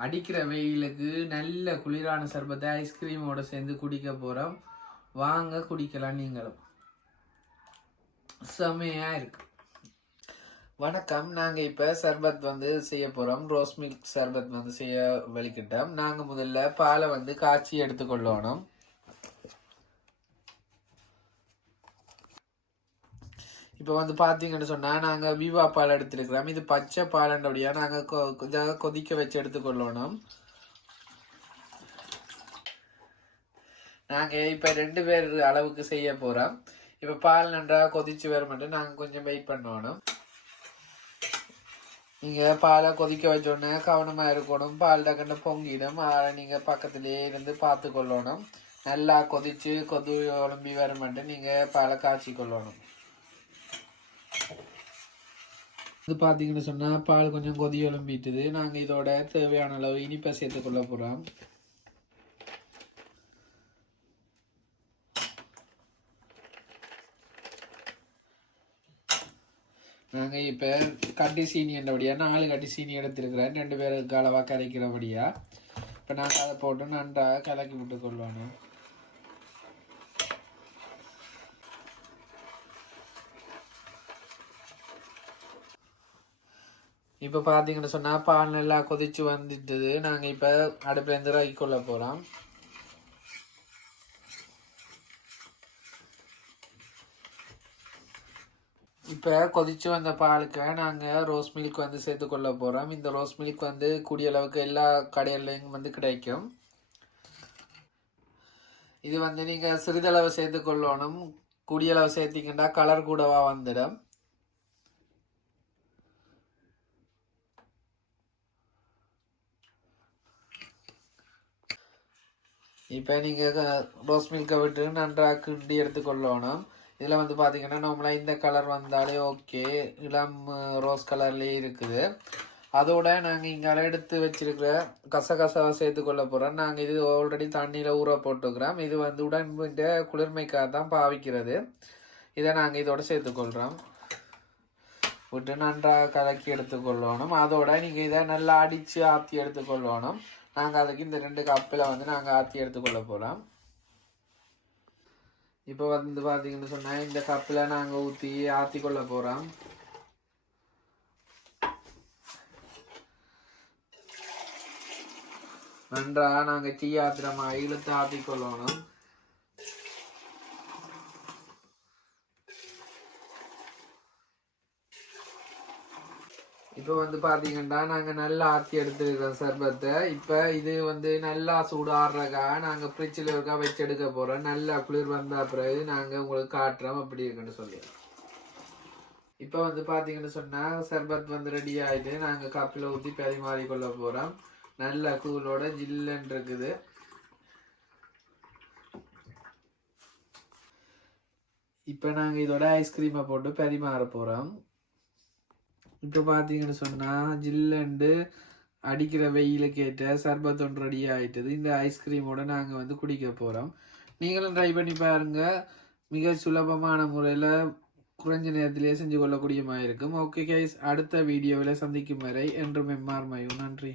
அடிக்கிற வெயிலுக்கு நல்ல குளிரான சர்பத்தை ஐஸ்கிரீமோட சேர்ந்து குடிக்க போகிறோம் வாங்க குடிக்கலாம் நீங்களும். செமையாக இருக்கு. வணக்கம். நாங்கள் இப்போ சர்பத் வந்து செய்ய போகிறோம் ரோஸ் மில்க் சர்பத் வந்து செய்ய வலிக்கிட்டோம் நாங்கள் முதல்ல பாலை வந்து காய்ச்சி எடுத்துக்கொள்ளணும். இப்போ வந்து பார்த்தீங்கன்னு சொன்னால் நாங்கள் விவா பால் எடுத்துருக்கிறோம். இது பச்சை பாலண்டபடியாக நாங்கள் கொ இதாக கொதிக்க வச்சு எடுத்துக்கொள்ளணும். நாங்கள் இப்போ ரெண்டு பேர் அளவுக்கு செய்ய போகிறோம் இப்போ பால் நன்றாக கொதிச்சு வர மட்டும் நாங்கள் கொஞ்சம் வெயிட் பண்ணணும். நீங்கள் பாலை கொதிக்க வச்சோடனே கவனமாக இருக்கணும். பால் டக்குன்னு பொங்கிடும். அதை நீங்கள் பக்கத்துலேயே இருந்து பார்த்து கொள்ளணும் நல்லா கொதிச்சு கொதி உழம்பி வர மட்டும் நீங்கள் பாலை காய்ச்சி கொள்ளணும் இது பார்த்தீங்கன்னு சொன்னால் பால் கொஞ்சம் கொதி எழும்பிட்டுது. நாங்கள் இதோட தேவையான அளவு இனிப்பை சேர்த்துக்கொள்ள போகிறோம் நாங்கள் இப்போ கட்டி சீனி என்றபடியாக நாலு கட்டி சீனி எடுத்துருக்கிறேன். ரெண்டு பேருக்கு அளவாக கரைக்கிறபடியாக இப்போ நாங்கள் அதை போட்டு நன்றாக கலக்கி விட்டு கொள்வானே இப்போ பார்த்தீங்கன்னு சொன்னால் பால் நல்லா கொதிச்சு வந்துட்டுது. நாங்கள் இப்போ அடுப்புலேருந்து இறக்கி போகிறோம் இப்போ கொதிச்சு வந்த பாலுக்கு நாங்கள் ரோஸ் மில்க் வந்து சேர்த்துக்கொள்ள போகிறோம் இந்த ரோஸ் மில்க் வந்து கூடிய அளவுக்கு எல்லா கடையிலையும் வந்து கிடைக்கும். இது வந்து நீங்கள் சிறிதளவு சேர்த்துக்கொள்ளணும். கூடிய அளவு சேர்த்திங்கன்னா கலர் கூடவா வந்துடும். இப்போ நீங்கள் ரோஸ் மில்கை விட்டு நன்றாக கிண்டி எடுத்துக்கொள்ளணும். இதில் வந்து பார்த்தீங்கன்னா நம்மளாக இந்த கலர் வந்தாலே ஓகே இளம் ரோஸ் கலர்லேயே இருக்குது. அதோட நாங்கள் இங்கே எடுத்து வச்சிருக்கிற கசகசாவை சேர்த்துக்கொள்ள போகிறோம் நாங்கள் இது ஆல்ரெடி தண்ணியில் ஊற போட்டுக்கிறோம். இது வந்து உடன் குளிர்மைக்காக தான் பாவிக்கிறது. இதை நாங்கள் இதோட சேர்த்துக்கொள்கிறோம் விட்டு நன்றாக கலக்கி எடுத்துக்கொள்ளணும் அதோட நீங்கள் இதை நல்லா அடித்து ஆற்றி எடுத்துக்கொள்ளணும் நாங்கள் அதுக்கு இந்த ரெண்டு கப்பில் வந்து நாங்கள் ஆற்றி எடுத்துக்கொள்ள போகிறோம் இப்போ வந்து பார்த்தீங்கன்னு சொன்னால் இந்த கப்பில் நாங்கள் ஊற்றி ஆற்றி கொள்ள போகிறோம் நன்றாக நாங்கள் டீ ஆத்திரமாக இழுத்து ஆற்றி இப்போ வந்து பார்த்தீங்கன்னா நாங்கள் நல்லா ஆற்றி எடுத்துருக்கிறோம் சர்பத்தை. இப்போ இது வந்து நல்லா சூடாடுறக்கா நாங்கள் ஃப்ரிட்ஜில் இருக்கா வச்சு எடுக்க போகிறோம் நல்லா குளிர் வந்த பிறகு நாங்கள் உங்களுக்கு காட்டுறோம். அப்படி இருக்குன்னு சொல்லி இப்போ வந்து பார்த்தீங்கன்னு சொன்னால் சர்பத் வந்து ரெடி ஆகிட்டு நாங்கள் கப்பில் ஊற்றி பரிமாறிக்கொள்ள போகிறோம் நல்ல கூலோட ஜில்லுன்னு இருக்குது. இப்போ நாங்கள் இதோட ஐஸ்கிரீமை போட்டு பரிமாற போகிறோம் இப்போ பார்த்தீங்கன்னு சொன்னால் ஜில்லண்டு அடிக்கிற வெயிலுக்கு ஏற்ற சர்பத் ஒன்று ரெடி ஆகிட்டது இந்த ஐஸ்கிரீமோட நாங்கள் வந்து குடிக்க போகிறோம் நீங்களும் ட்ரை பண்ணி பாருங்கள் மிக சுலபமான முறையில் குறைஞ்ச நேரத்திலே செஞ்சு கொள்ளக்கூடிய மாதிரி இருக்கும். ஓகே கைஸ் அடுத்த வீடியோவில் சந்திக்கும் வரை என்றும் எம்ஆர் மயூ. நன்றி.